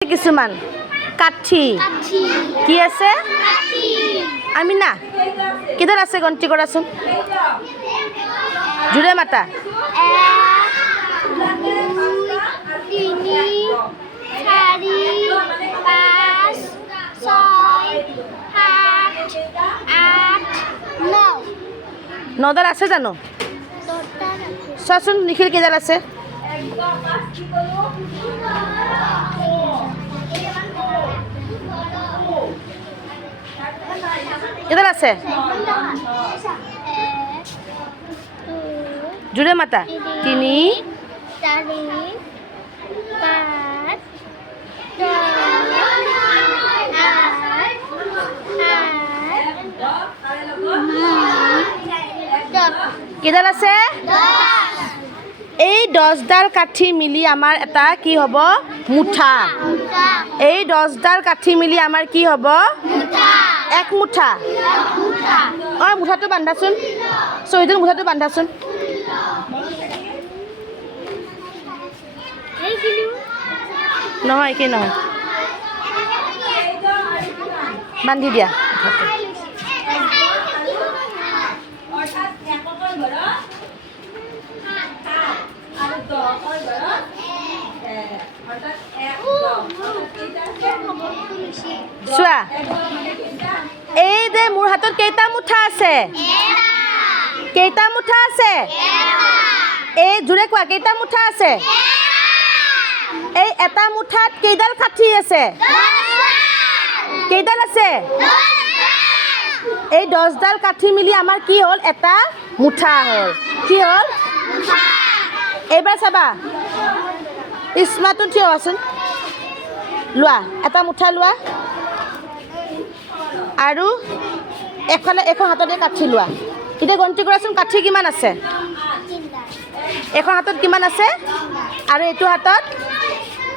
কিছুমান কাঠি কি আছে আমি না কিদাৰ আছে গন্তি কৰাচোন জুৰে মাতা 9 আছে জানো চোৱাচোন নিখিল কেইডাল আছে কেইডাল আছে জুৰে মাতা 3 4 কেইডাল আছে এই 10ডাল কাঠি মিলি আমাৰ এটা কি হ'ব মুঠা এই 10ডাল কাঠি মিলি আমাৰ কি হ'ব এক মুঠা মুঠাটো বান্ধাচোন চৈদুল মুঠাটো বান্ধাচোন নহয় কি নহয় বান্ধি দিয়া চোৱা এই যে মোৰ হাতত কেইটা মুঠা আছে কেইটা মুঠা আছে এই জুৰে কোৱা কেইটা মুঠা আছে এই এটা মুঠাত কেইডাল কাঠি আছে কেইডাল আছে এই 10ডাল কাঠি মিলি আমাৰ কি হ'ল এটা মুঠা হ'ল কি হ'ল এইবাৰ চাবা ইসমাটো থিয় আছোন লোৱা এটা মুঠা লোৱা আৰু এফালে এখন হাততে কাঠি লোৱা এতিয়া গন্তি কৰাচোন কাঠি কিমান আছে এখন হাতত কিমান আছে আৰু এইটো হাতত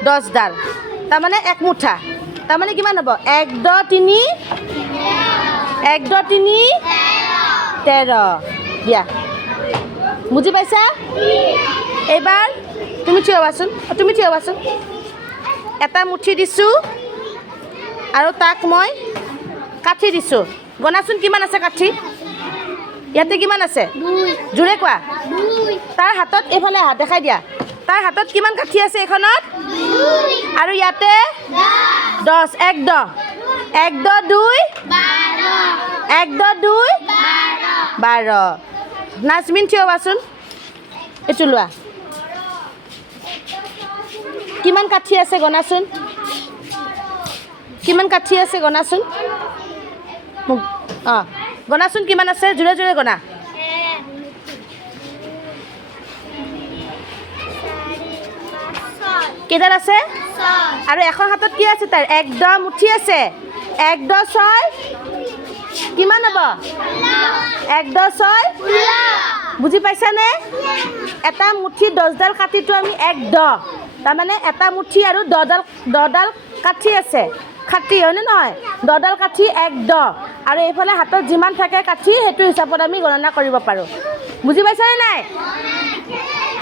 10ডাল তাৰমানে এক মুঠা তাৰমানে কিমান হ'ব 1 10 3 1 10 3 13 দিয়া বুজি পাইছা এইবাৰ তুমি থিয় হোৱাচোন এটা মুঠি দিছোঁ আৰু তাক মই কাঠি দিছোঁ গণাচোন কিমান আছে কাঠি ইয়াতে কিমান আছে জোৰে কোৱা তাৰ হাতত এইফালে হাত দেখাই দিয়া তাৰ হাতত কিমান কাঠি আছে এখনত আৰু ইয়াতে 10 1 10 1 10 2 12 1 10 2 12 নাজমিন থিয় হোৱাচোন এইটো লোৱা কিমান কাঠি আছে গণাচোন কিমান কাঠি আছে গণাচোন গণাচোন কিমান আছে জোৰে জোৰে গণা কেইডাল আছে আৰু এখন হাতত কি আছে তাৰ 1 10 মুঠি আছে 1 10 6 কিমান হ'ব 1 10 6 বুজি পাইছানে এটা মুঠি 10ডাল কাঠিটো আমি 1 10 তাৰমানে এটা মুঠি আৰু 10ডাল কাঠি আছে কাঠি হয়নে নহয় 10ডাল কাঠি 1 10 আৰু এইফালে হাতত যিমান থাকে কাঠি সেইটো হিচাপত আমি গণনা কৰিব পাৰোঁ বুজি পাইছানে নাই